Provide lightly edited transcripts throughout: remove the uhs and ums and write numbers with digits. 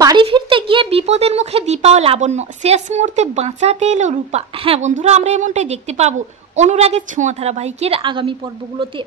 বাড়ি ফিরতে গিয়ে বিপদের মুখে দীপা ও লাবণ্য, শেষ মুহূর্তে বাঁচাতে এলো রূপা। হ্যাঁ বন্ধুরা, আমরা এমনটাই দেখতে পাবো অনুরাগের ছোঁয়া ধারাবাহিকের আগামী পর্বগুলোতে।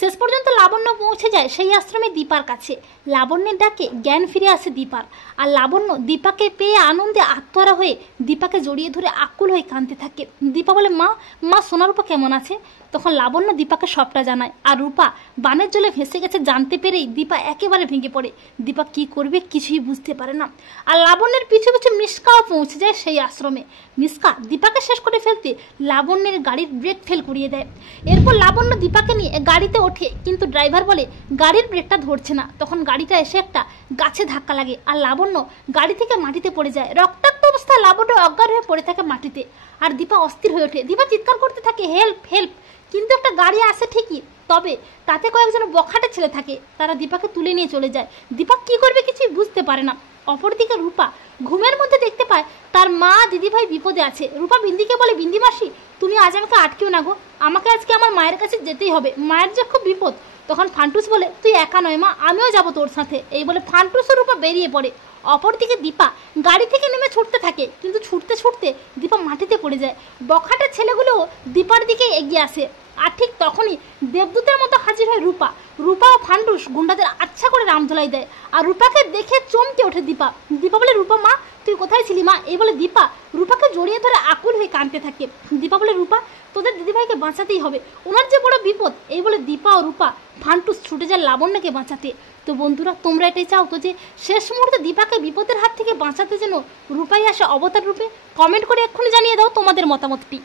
শেষ পর্যন্ত লাবণ্য পৌঁছে যায় সেই আশ্রমে দীপার কাছে। লাবণ্যের ডাকে জ্ঞান ফিরে আসে দীপার, আর লাবণ্য দীপাকে পেয়ে আনন্দে আত্মহারা হয়ে দীপাকে জড়িয়ে ধরে আকুল হয়ে কাঁদতে থাকে। দীপা বলে, মা মা সোনা রূপা কেমন আছে? তখন লাবণ্য দীপাকে সবটা জানায়, আর রূপা বানের জলে ভেসে গেছে জানতে পেরেই দীপা একেবারে ভেঙে পড়ে। দীপা কি করবে কিছুই বুঝতে পারে না। আর লাবণ্যের পিছু পিছু মিসকাও পৌঁছে যায় সেই আশ্রমে। মিসকা দীপাকে শেষ করে ফেলতে লাবণ্যের গাড়ির ব্রেক ফেল করিয়ে দেয়। এরপর লাবণ্য দীপাকে নিয়ে গাড়িতে ওঠে, কিন্তু ড্রাইভার বলে গাড়ির ব্রেকটা ধরছে না। তখন গাড়িটা এসে একটা গাছে ধাক্কা লাগে, আর লাবণ্য গাড়ি থেকে মাটিতে পড়ে যায়। রক্তাক্ত অবস্থায় লাবণ্য অজ্ঞান হয়ে পড়ে থাকে মাটিতে। আর দীপা অস্থির হয়ে ওঠে। দীপা চিৎকার করতে থাকে, হেল্প হেল্প। কিন্তু একটা গাড়ি আসে ঠিকই, তবে তাতে কয়েকজন বখাটে ছেলে থাকে, তারা দীপাকে তুলে নিয়ে চলে যায়। দীপা কি করবে কিছুই বুঝতে পারে না। অপরদিকে রূপা ঘুমের মধ্যে দেখতে পায় তার মা দিদিভাই বিপদে আছে। রূপা বিন্দিকে বলে, বিন্দি মাসি তুমি আজ আমাকে আটকেও না গো, আমাকে আজকে আমার মায়ের কাছে যেতেই হবে, মায়ের যে খুব বিপদ। তখন ফান্টুস বলে, তুই একা নয় মা, আমিও যাবো তোর সাথে। এই বলে ফান্টুস ও রূপা বেরিয়ে পড়ে। অপরদিকে দীপা গাড়ি থেকে নেমে ছুটতে থাকে, কিন্তু ছুটতে ছুটতে দীপা মাটিতে পড়ে যায়। বখাটের ছেলেগুলোও দীপার দিকে এগিয়ে আসে। আর ঠিক তখনই দেবদূতের মতো হাজির হয় রূপা। রূপা ও ফান্টুস গুন্ডাদের আচ্ছা করে রামধোলাই দেয়, আর রূপাকে দেখে চমকে ওঠে দীপা। দীপা বলে, রূপা মা তুই কোথায় ছিলি মা? এই বলে দীপা রূপাকে জড়িয়ে ধরে আকুল হয়ে কাঁদতে থাকে। দীপা বলে, রূপা তোদের দিদিভাইকে বাঁচাতেই হবে, ওনার যে বড় বিপদ। এই বলে দীপা ও রূপা ফান্টুস ছুটে যায় লাবণ্যকে বাঁচাতে। তো বন্ধুরা, তোমরা এটাই চাও তো যে শেষ মুহূর্তে দীপাকে বিপদের হাত থেকে বাঁচাতে যেন রূপাই আসে অবতার রূপে? কমেন্ট করে এক্ষুনি জানিয়ে দাও তোমাদের মতামতটি।